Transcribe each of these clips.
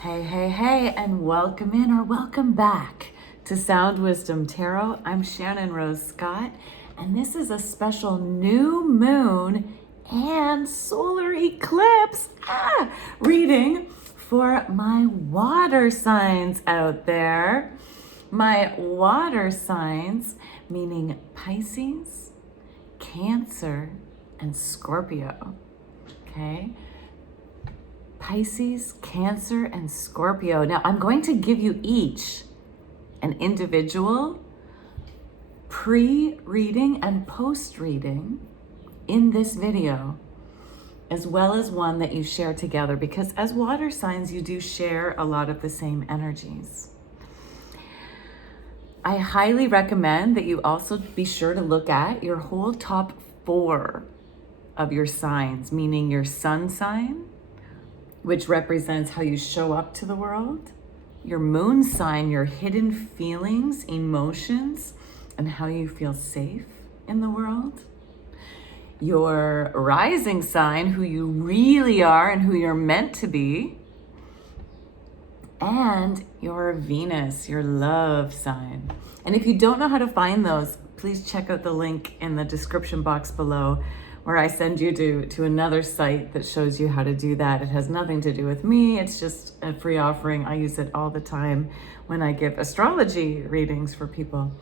Hey, hey, hey, and welcome in or welcome back to Sound Wisdom Tarot. I'm Shannon Rose Scott, and this is a special new moon and solar eclipse reading for my water signs out there. My water signs, meaning Pisces, Cancer, and Scorpio. Okay? Pisces, Cancer, and Scorpio. Now, I'm going to give you each an individual pre-reading and post-reading in this video, as well as one that you share together, because as water signs, you do share a lot of the same energies. I highly recommend that you also be sure to look at your whole top 4 of your signs, meaning your sun sign, which represents how you show up to the world, your moon sign, your hidden feelings, emotions, and how you feel safe in the world, your rising sign, who you really are and who you're meant to be, and your Venus, your love sign. And if you don't know how to find those, please check out the link in the description box below, where I send you to another site that shows you how to do that. It has nothing to do with me. It's just a free offering. I use it all the time when I give astrology readings for people.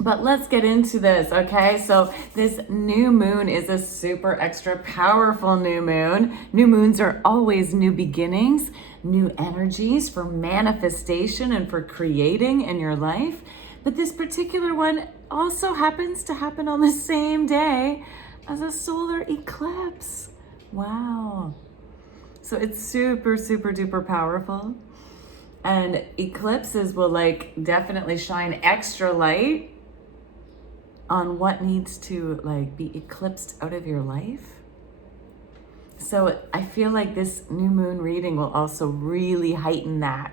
But let's get into this, okay? So this new moon is a super extra powerful new moon. New moons are always new beginnings, new energies for manifestation and for creating in your life. But this particular one also happens to happen on the same day as a solar eclipse. Wow. So it's super, super duper powerful. And eclipses will definitely shine extra light on what needs to be eclipsed out of your life. So I feel like this new moon reading will also really heighten that.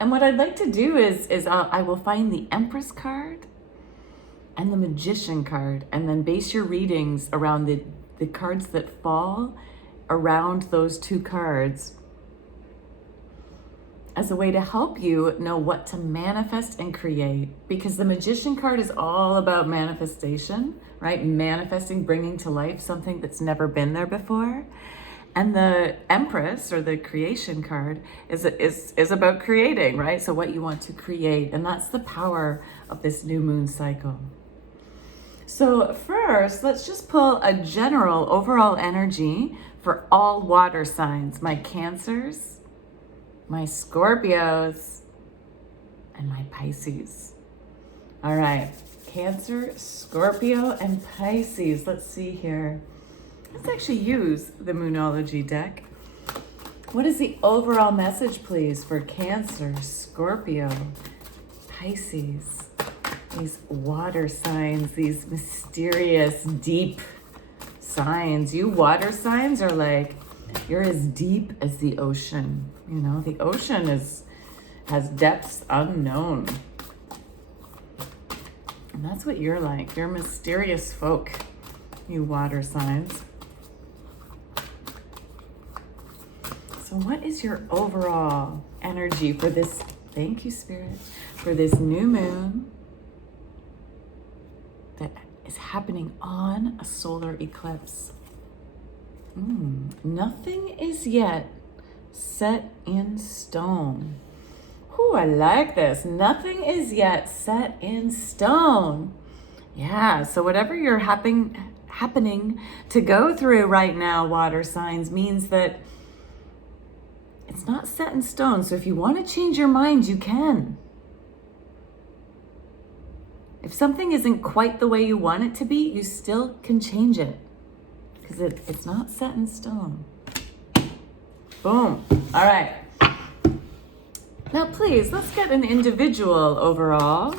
And what I'd like to do is I will find the Empress card and the Magician card, and then base your readings around the cards that fall around those 2 cards as a way to help you know what to manifest and create. Because the Magician card is all about manifestation, right? Manifesting, bringing to life something that's never been there before. And the Empress, or the Creation card, is about creating, right? So what you want to create, and that's the power of this new moon cycle. So first, let's just pull a general overall energy for all water signs: my Cancers, my Scorpios, and my Pisces. All right, Cancer, Scorpio, and Pisces. Let's see here. Let's actually use the Moonology deck. What is the overall message, please, for Cancer, Scorpio, Pisces? These water signs, these mysterious, deep signs. You water signs are you're as deep as the ocean. You know, the ocean has depths unknown. And that's what you're like. You're mysterious folk, you water signs. So what is your overall energy for this, thank you, Spirit, for this new moon that is happening on a solar eclipse? Nothing is yet set in stone. Ooh, I like this. Nothing is yet set in stone. Yeah, so whatever you're happening to go through right now, water signs, means that it's not set in stone. So if you want to change your mind, you can. If something isn't quite the way you want it to be, you still can change it, because it's not set in stone. Boom. All right. Now, please, let's get an individual overall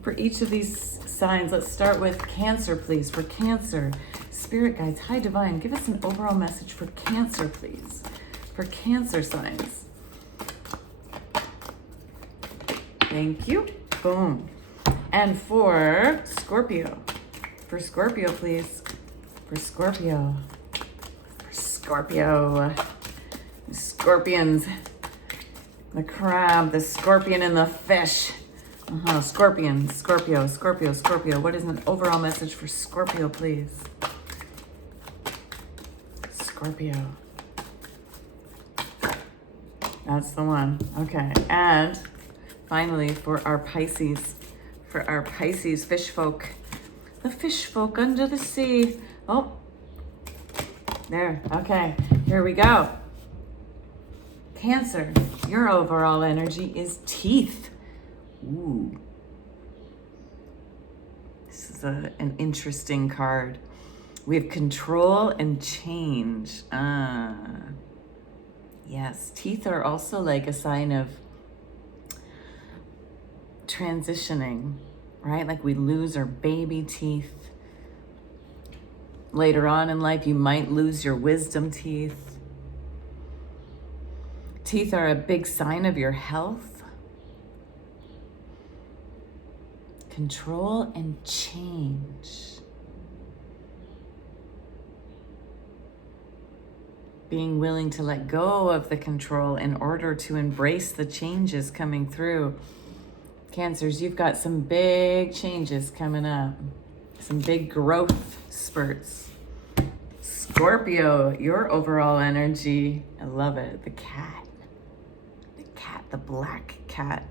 for each of these signs. Let's start with Cancer, please. For Cancer, Spirit guides, High Divine, give us an overall message for Cancer, please. For Cancer signs. Thank you. Boom. And for Scorpio. For Scorpio, please. For Scorpio. For Scorpio. Scorpions. The crab, the scorpion, and the fish. Scorpion, Scorpio, Scorpio, Scorpio. What is an overall message for Scorpio, please? Scorpio. That's the one. Okay. And finally, for our Pisces. For our Pisces fish folk. The fish folk under the sea. Oh. There. Okay. Here we go. Cancer. Your overall energy is teeth. Ooh. This is an interesting card. We have control and change. Yes, teeth are also like a sign of transitioning, right? Like we lose our baby teeth. Later on in life, you might lose your wisdom teeth. Teeth are a big sign of your health. Control and change. Being willing to let go of the control in order to embrace the changes coming through. Cancers, you've got some big changes coming up. Some big growth spurts. Scorpio, your overall energy, I love it. The cat. The cat, the black cat.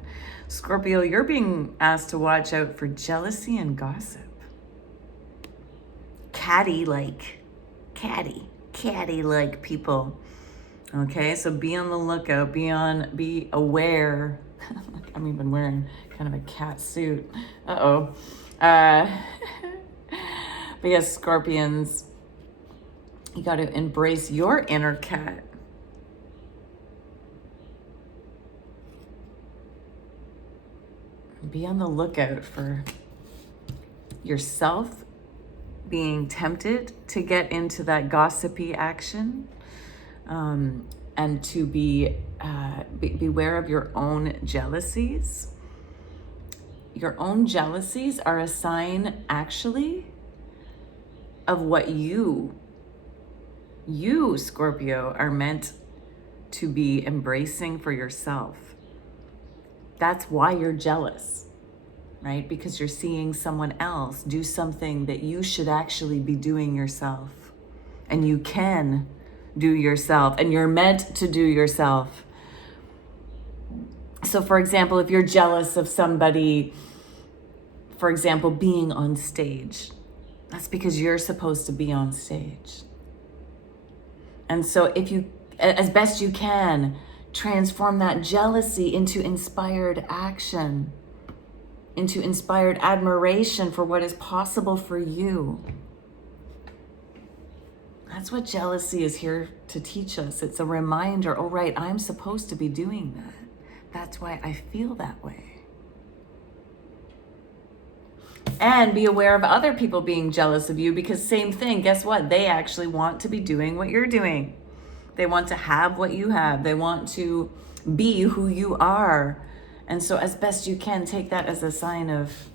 Scorpio, you're being asked to watch out for jealousy and gossip. Catty-like people. Okay, so be on the lookout, be aware. I'm even wearing kind of a cat suit. But yes, Scorpions, you got to embrace your inner cat. Be on the lookout for yourself being tempted to get into that gossipy action, and to beware of your own jealousies. Your own jealousies are a sign, actually, of what you, Scorpio, are meant to be embracing for yourself. That's why you're jealous, right? Because you're seeing someone else do something that you should actually be doing yourself. And you can do yourself, and you're meant to do yourself. So for example, if you're jealous of somebody, for example, being on stage, that's because you're supposed to be on stage. And so if you, as best you can, transform that jealousy into inspired action, into inspired admiration for what is possible for you. That's what jealousy is here to teach us. It's a reminder, oh right, I'm supposed to be doing that. That's why I feel that way. And be aware of other people being jealous of you, because same thing, guess what? They actually want to be doing what you're doing. They want to have what you have. They want to be who you are. And so as best you can, take that as a sign of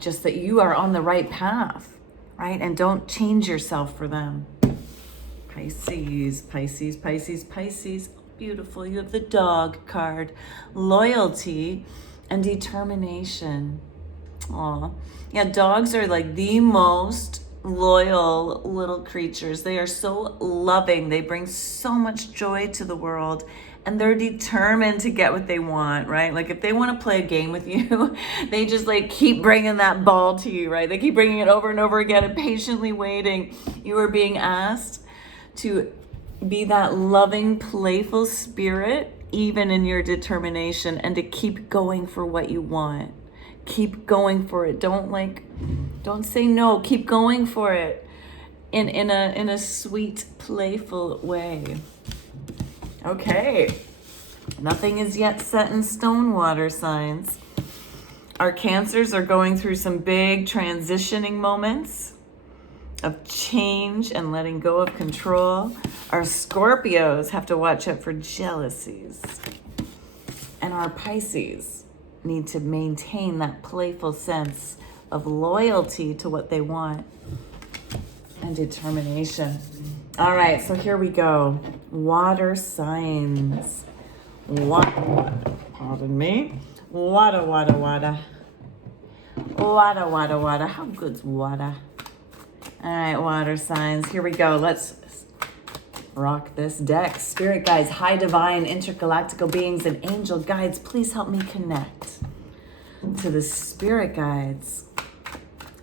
just that you are on the right path, right? And don't change yourself for them. Pisces, Pisces, Pisces, Pisces. Beautiful. You have the dog card. Loyalty and determination. Aw. Yeah, dogs are like the most loyal little creatures. They are so loving. They bring so much joy to the world, and they're determined to get what they want, right? Like if they want to play a game with you, they just like keep bringing that ball to you, right? They keep bringing it over and over again and patiently waiting. You are being asked to be that loving, playful spirit, even in your determination, and to keep going for what you want. Keep going for it. Don't say no. Keep going for it in a sweet, playful way. Okay. Nothing is yet set in stone, water signs. Our Cancers are going through some big transitioning moments of change and letting go of control. Our Scorpios have to watch out for jealousies. And our Pisces need to maintain that playful sense of loyalty to what they want, and determination. All right, so here we go. Water signs. Pardon me. Water. How good's water? All right, water signs. Here we go. Let's rock this deck. Spirit guides, high divine, intergalactical beings, and angel guides, please help me connect to the spirit guides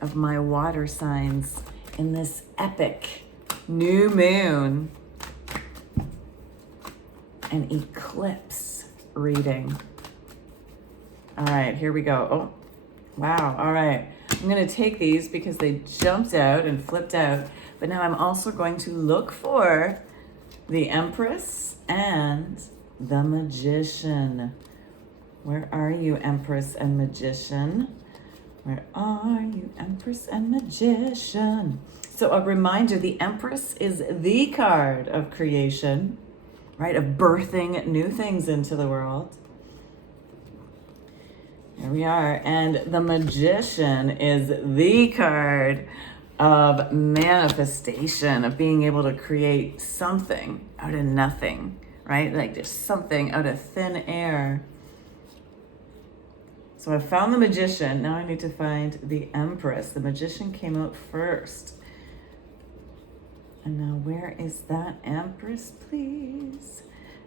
of my water signs in this epic new moon and eclipse reading. All right, here we go. Oh, wow. All right. I'm going to take these because they jumped out and flipped out. But now I'm also going to look for the Empress and the Magician. Where are you, Empress and Magician? Where are you, Empress and Magician? So a reminder, the Empress is the card of creation, right? Of birthing new things into the world. Here we are. And the Magician is the card of manifestation, of being able to create something out of nothing, right? Like just something out of thin air. So I found the Magician. Now I need to find the Empress. The Magician came out first. And now where is that Empress, please?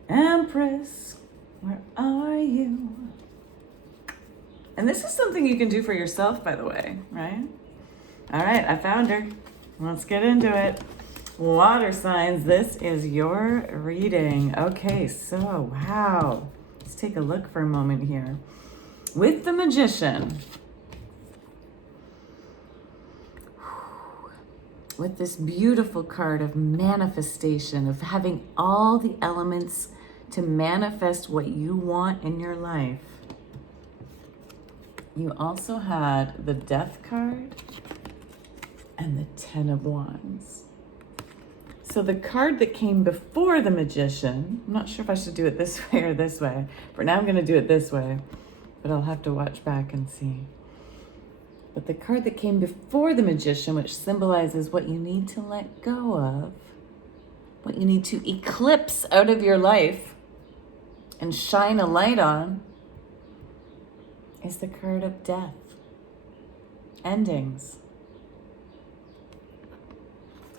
Empress, where are you? And this is something you can do for yourself, by the way, right? All right, I found her. Let's get into it. Water signs, this is your reading. Okay, so wow. Let's take a look for a moment here. With the Magician, with this beautiful card of manifestation, of having all the elements to manifest what you want in your life, you also had the Death card and the Ten of Wands. So the card that came before the Magician, I'm not sure if I should do it this way or this way. For now, I'm going to do it this way, but I'll have to watch back and see. But the card that came before the Magician, which symbolizes what you need to let go of, what you need to eclipse out of your life and shine a light on, is the card of Death. Endings.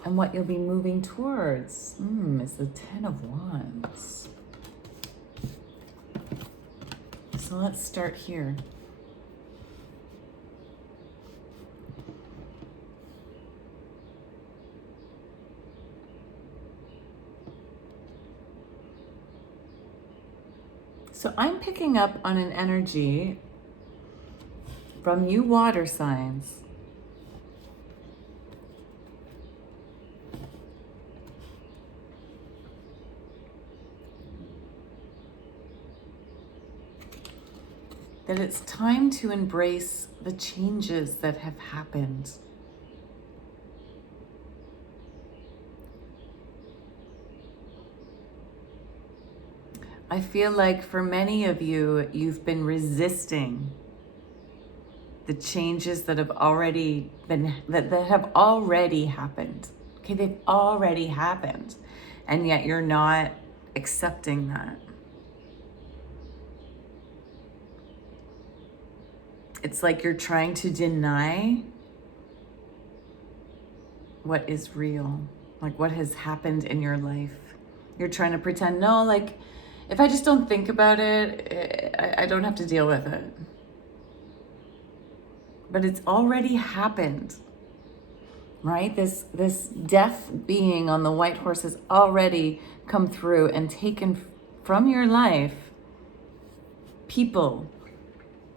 And what you'll be moving towards is the Ten of Wands. So let's start here. So I'm picking up on an energy from you water signs. That it's time to embrace the changes that have happened. I feel like for many of you, you've been resisting the changes that have already been, that have already happened. Okay, they've already happened. And yet you're not accepting that. It's like you're trying to deny what is real, like what has happened in your life. You're trying to pretend, no, like if I just don't think about it, I don't have to deal with it. But it's already happened, right? This death being on the white horse has already come through and taken from your life people,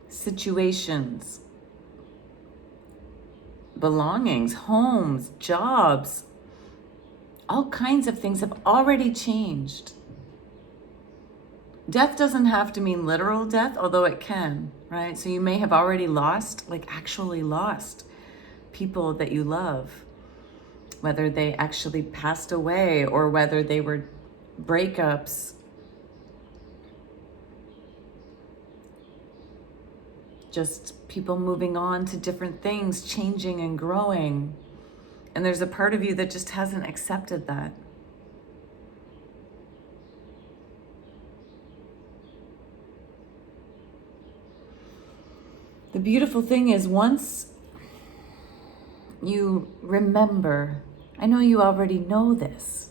situations, belongings, homes, jobs, all kinds of things have already changed. Death doesn't have to mean literal death, although it can, right? So you may have already lost, like actually lost people that you love, whether they actually passed away or whether they were breakups, just people moving on to different things, changing and growing. And there's a part of you that just hasn't accepted that. The beautiful thing is, once you remember, I know you already know this,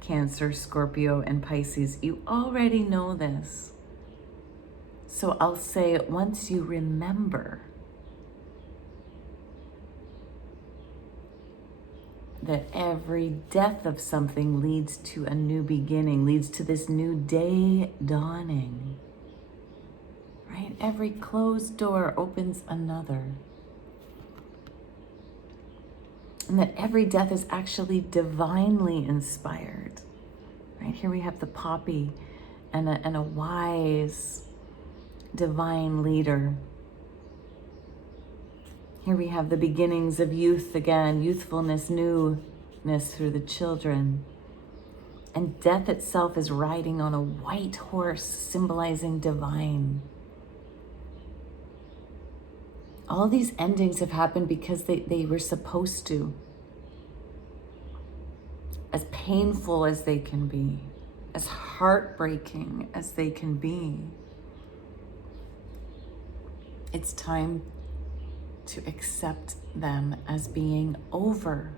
Cancer, Scorpio, and Pisces, you already know this. So I'll say, once you remember that every death of something leads to a new beginning, leads to this new day dawning, right? Every closed door opens another. And that every death is actually divinely inspired, right? Here we have the poppy and a wise divine leader. Here we have the beginnings of youth again, youthfulness, newness through the children. And death itself is riding on a white horse, symbolizing divine. All these endings have happened because they were supposed to. As painful as they can be, as heartbreaking as they can be, it's time to accept them as being over.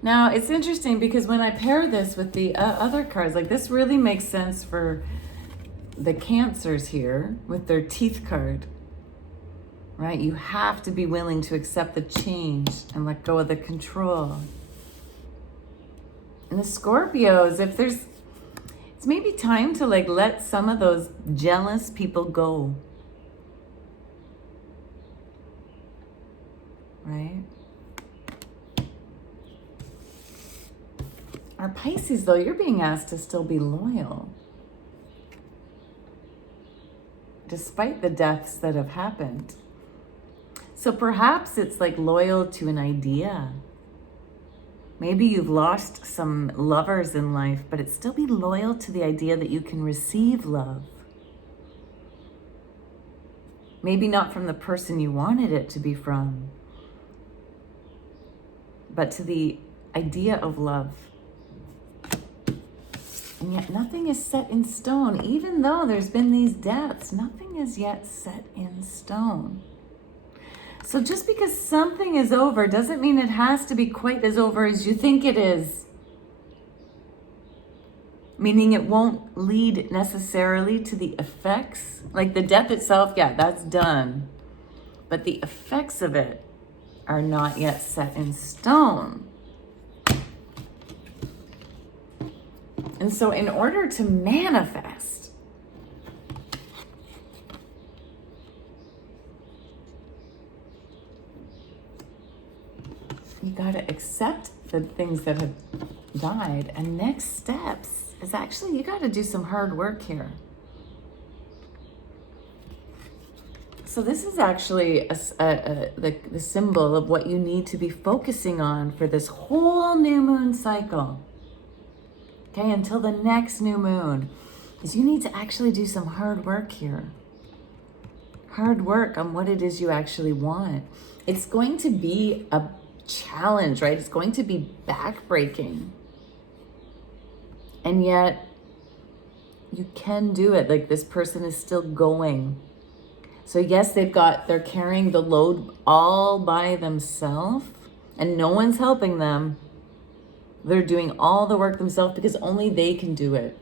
Now, it's interesting because when I pair this with the other cards, like this really makes sense for the Cancers here with their teeth card, right? You have to be willing to accept the change and let go of the control. And the Scorpios, it's maybe time to like let some of those jealous people go, right? Our Pisces, though, you're being asked to still be loyal, despite the deaths that have happened. So perhaps it's like loyal to an idea. Maybe you've lost some lovers in life, but it's still be loyal to the idea that you can receive love. Maybe not from the person you wanted it to be from, but to the idea of love. And yet nothing is set in stone. Even though there's been these deaths, nothing is yet set in stone. So just because something is over doesn't mean it has to be quite as over as you think it is. Meaning it won't lead necessarily to the effects. Like the death itself, yeah, that's done. But the effects of it are not yet set in stone. And so in order to manifest, you got to accept the things that have died. And next steps is actually, you got to do some hard work here. So this is actually the symbol of what you need to be focusing on for this whole new moon cycle. Okay, until the next new moon, is you need to actually do some hard work here. Hard work on what it is you actually want. It's going to be a challenge, right? It's going to be backbreaking. And yet, you can do it. Like this person is still going. So yes, they're carrying the load all by themselves and no one's helping them. They're doing all the work themselves because only they can do it.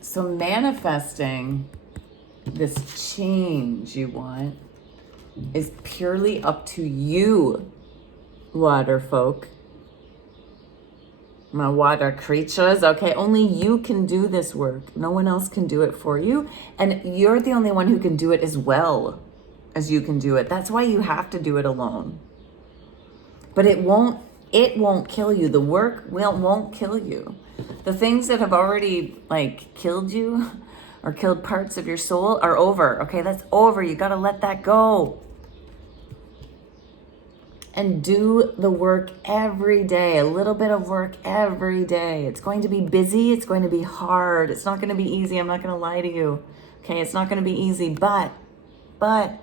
So manifesting this change you want is purely up to you, water folk. My water creatures, okay? Only you can do this work. No one else can do it for you. And you're the only one who can do it as well as you can do it. That's why you have to do it alone. But it won't It won't kill you. The work won't kill you. The things that have already like killed you or killed parts of your soul are over. Okay, that's over. You got to let that go. And do the work every day, a little bit of work every day. It's going to be busy. It's going to be hard. It's not going to be easy. I'm not going to lie to you. Okay, it's not going to be easy, but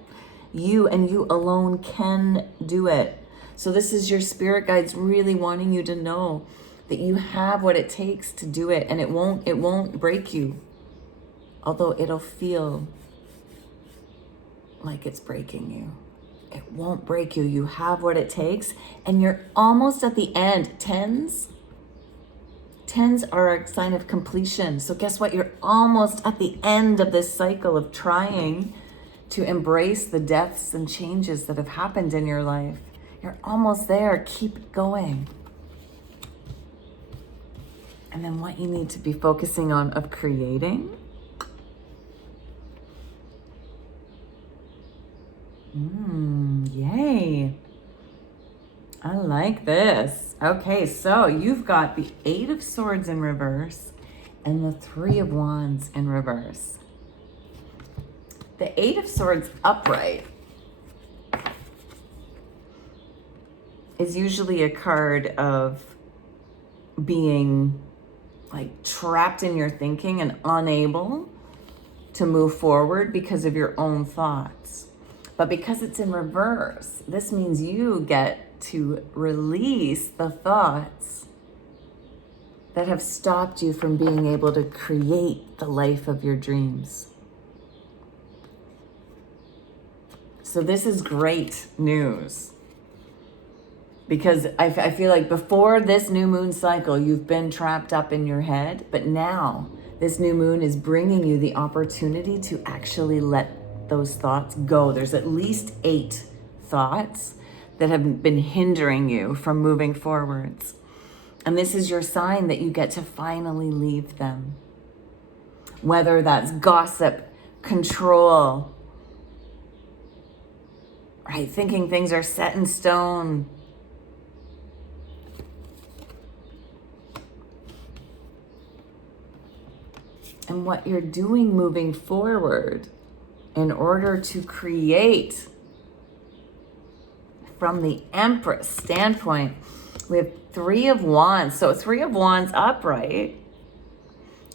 you and you alone can do it. So this is your spirit guides really wanting you to know that you have what it takes to do it, and it won't break you. Although it'll feel like it's breaking you. It won't break you. You have what it takes, and you're almost at the end. Tens are a sign of completion. So guess what? You're almost at the end of this cycle of trying to embrace the deaths and changes that have happened in your life. You're almost there. Keep going. And then what you need to be focusing on of creating. Yay. I like this. Okay, so you've got the 8 of Swords in reverse and the 3 of Wands in reverse. The 8 of Swords upright is usually a card of being like trapped in your thinking and unable to move forward because of your own thoughts. But because it's in reverse, this means you get to release the thoughts that have stopped you from being able to create the life of your dreams. So this is great news. Because I feel like before this new moon cycle, you've been trapped up in your head, but now this new moon is bringing you the opportunity to actually let those thoughts go. There's at least 8 thoughts that have been hindering you from moving forwards. And this is your sign that you get to finally leave them. Whether that's gossip, control, right? Thinking things are set in stone. And what you're doing moving forward in order to create from the Empress standpoint, we have 3 of Wands. So 3 of Wands upright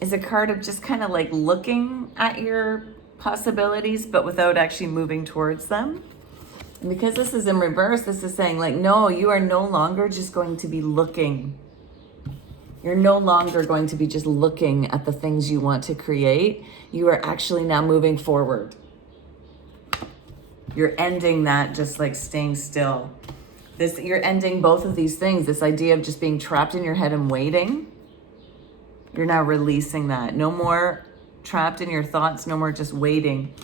is a card of just kind of like looking at your possibilities, but without actually moving towards them. And because this is in reverse, this is saying like, no, you are no longer just going to be looking. You're no longer going to be just looking at the things you want to create. You are actually now moving forward. You're ending that just like staying still. You're ending both of these things. This idea of just being trapped in your head and waiting. You're now releasing that. No more trapped in your thoughts. No more just waiting.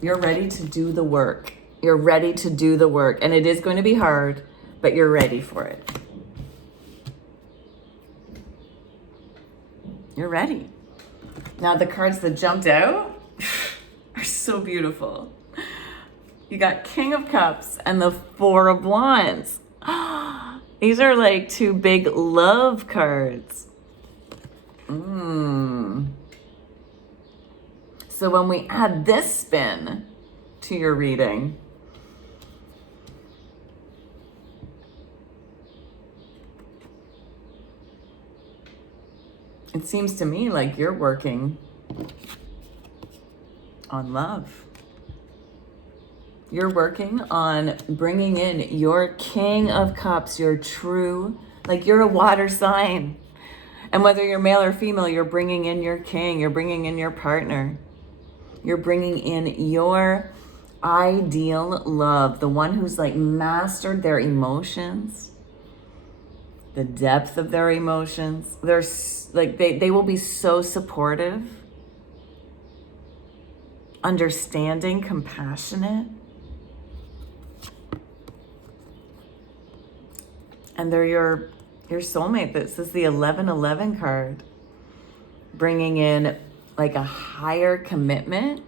You're ready to do the work. You're ready to do the work. And it is going to be hard, but you're ready for it. You're ready. Now the cards that jumped out are so beautiful. You got King of Cups and the 4 of Wands. These are like 2 big love cards. So when we add this spin to your reading, it seems to me like you're working on love. You're working on bringing in your King of Cups, your true, like you're a water sign. And whether you're male or female, you're bringing in your king, you're bringing in your partner. You're bringing in your ideal love, the one who's like mastered their emotions, the depth of their emotions. They're like, they will be so supportive, understanding, compassionate. And they're your soulmate. This is the 1111 card, bringing in like a higher commitment.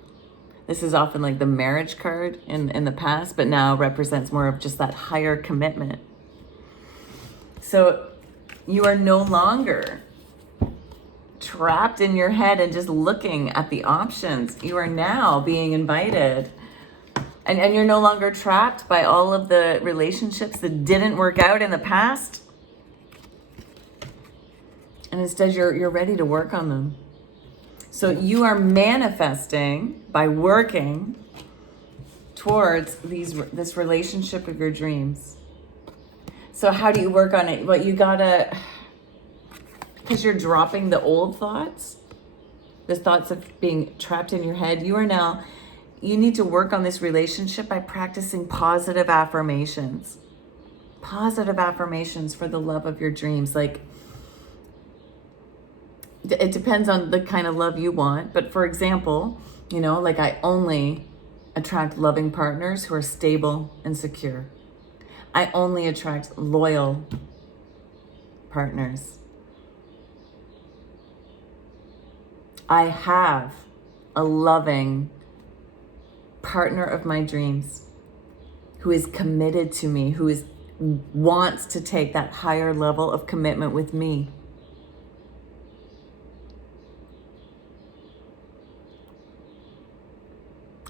This is often like the marriage card in the past, but now represents more of just that higher commitment. So you are no longer trapped in your head and just looking at the options. You are now being invited. And you're no longer trapped by all of the relationships that didn't work out in the past. And instead, you're ready to work on them. So you are manifesting by working towards this relationship of your dreams. So how do you work on it? Well, you gotta, because you're dropping the old thoughts, the thoughts of being trapped in your head. You need to work on this relationship by practicing positive affirmations. Positive affirmations for the love of your dreams. Like, it depends on the kind of love you want. But for example, like I only attract loving partners who are stable and secure. I only attract loyal partners. I have a loving partner of my dreams who is committed to me, who wants to take that higher level of commitment with me.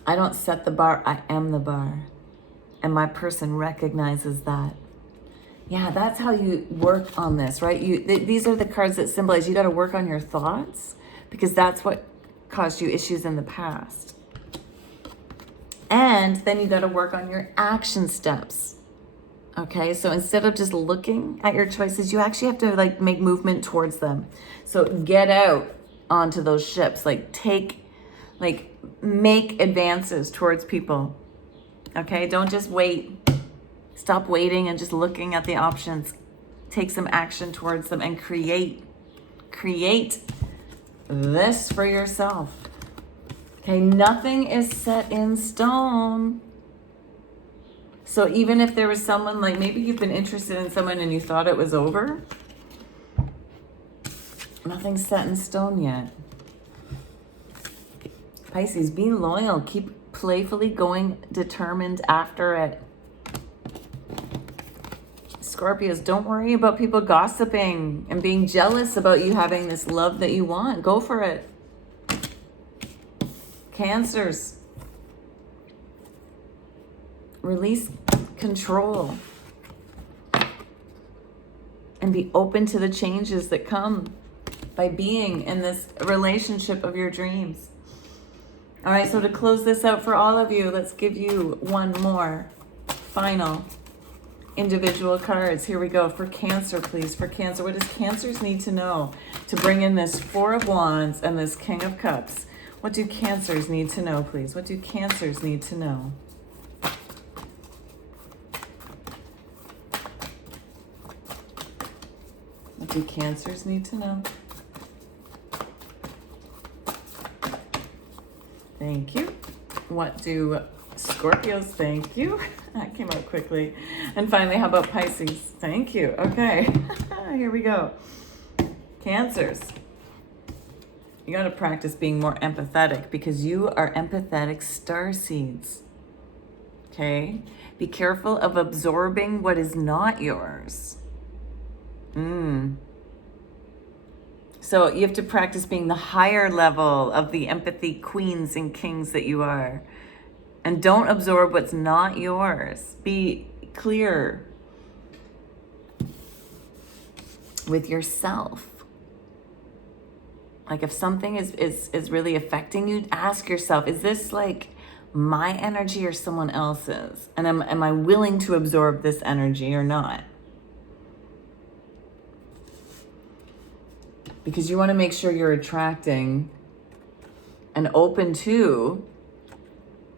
I don't set the bar, I am the bar. And my person recognizes that. Yeah, that's how you work on this, right? These are the cards that symbolize you got to work on your thoughts, because that's what caused you issues in the past. And then you got to work on your action steps. Okay, so instead of just looking at your choices, you actually have to make movement towards them. So get out onto those ships, make advances towards people. Okay, don't just wait. Stop waiting and just looking at the options. Take some action towards them and create this for yourself. Okay, nothing is set in stone. So even if there was someone, maybe you've been interested in someone and you thought it was over, nothing's set in stone yet. Pisces, be loyal. Keep playfully going, determined after it. Scorpios, don't worry about people gossiping and being jealous about you having this love that you want. Go for it. Cancers, release control and be open to the changes that come by being in this relationship of your dreams. All right, so to close this out for all of you, let's give you one more final individual cards. Here we go. For Cancer, please. For Cancer, what does Cancers need to know to bring in this Four of Wands and this King of Cups? What do Cancers need to know, please? What do Cancers need to know? What do Cancers need to know? Thank you. What do Scorpios? Thank you. That came out quickly. And finally, how about Pisces? Thank you. Okay. Here we go. Cancers. You got to practice being more empathetic, because you are empathetic star seeds. Okay? Be careful of absorbing what is not yours. So you have to practice being the higher level of the empathy queens and kings that you are. And don't absorb what's not yours. Be clear with yourself. If something is really affecting you, ask yourself, is this my energy or someone else's? And am I willing to absorb this energy or not? Because you want to make sure you're attracting and open to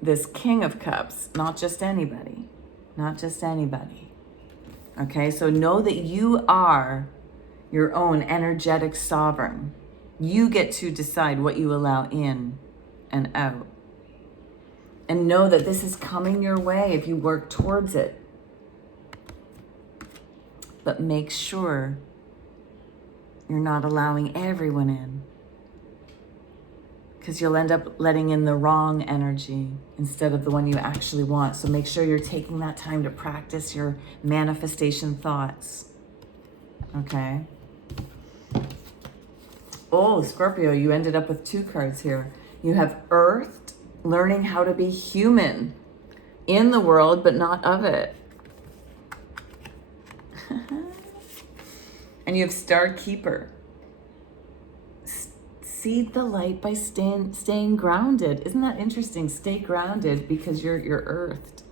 this King of Cups, not just anybody. Not just anybody. Okay, so know that you are your own energetic sovereign. You get to decide what you allow in and out. And know that this is coming your way if you work towards it. But make sure you're not allowing everyone in, because you'll end up letting in the wrong energy instead of the one you actually want. So make sure you're taking that time to practice your manifestation thoughts. okay? Oh, Scorpio, you ended up with 2 cards here. You have Earth, learning how to be human in the world, but not of it. And you have Star Keeper. See the light by staying grounded. Isn't that interesting? Stay grounded because you're earthed.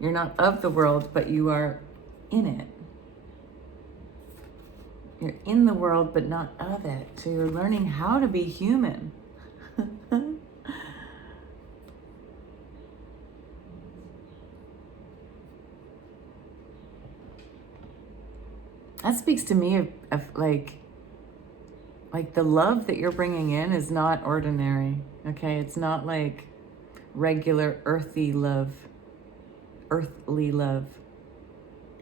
You're not of the world, but you are in it. You're in the world, but not of it. So you're learning how to be human. That speaks to me of like the love that you're bringing in is not ordinary, okay? It's not like regular earthly love, all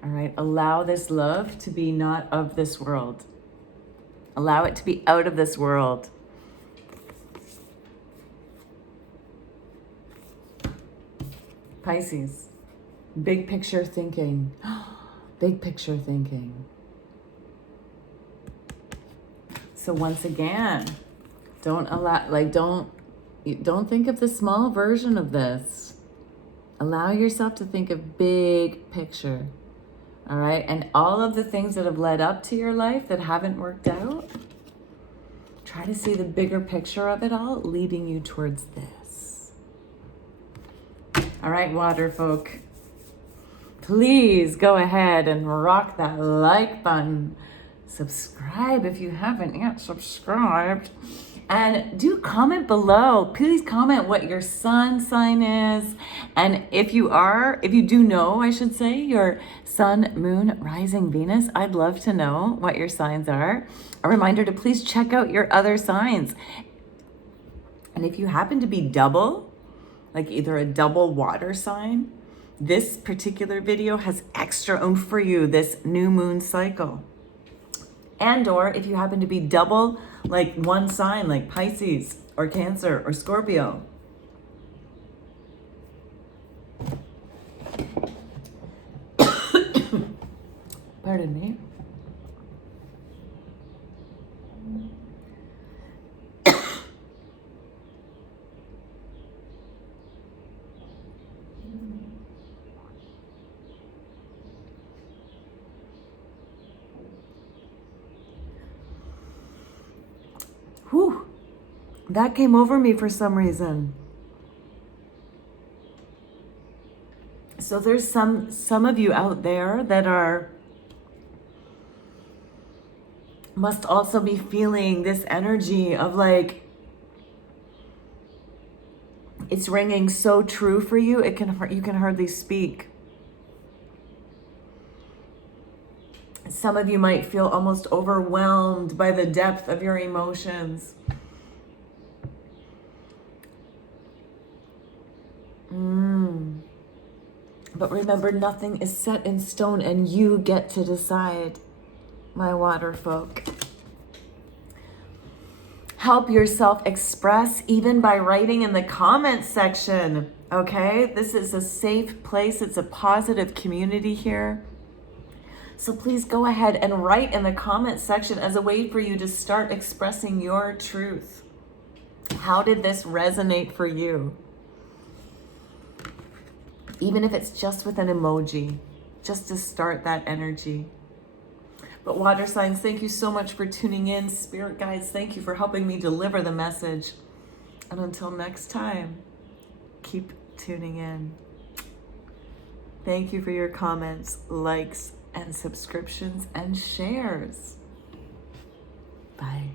right? Allow this love to be not of this world. Allow it to be out of this world. Pisces, big picture thinking. Big picture thinking. So once again, don't think of the small version of this. Allow yourself to think of big picture. All right? And all of the things that have led up to your life that haven't worked out, try to see the bigger picture of it all leading you towards this. All right, water folk. Please go ahead and rock that like button. Subscribe if you haven't yet subscribed. And do comment below. Please comment what your sun sign is. And if you do know, I should say, your sun, moon, rising, Venus, I'd love to know what your signs are. A reminder to please check out your other signs. And if you happen to be double, like either a double water sign, this particular video has extra oomph for you this new moon cycle. And or if you happen to be double, like one sign, like Pisces or Cancer or Scorpio. Pardon me. Whew, that came over me for some reason. So there's some of you out there that must also be feeling this energy of like, it's ringing so true for you, you can hardly speak. Some of you might feel almost overwhelmed by the depth of your emotions. But remember, nothing is set in stone and you get to decide, my water folk. Help yourself express even by writing in the comments section, okay? This is a safe place. It's a positive community here. So please go ahead and write in the comment section as a way for you to start expressing your truth. How did this resonate for you? Even if it's just with an emoji, just to start that energy. But water signs, thank you so much for tuning in. Spirit guides, thank you for helping me deliver the message. And until next time, keep tuning in. Thank you for your comments, likes, and subscriptions and shares. Bye.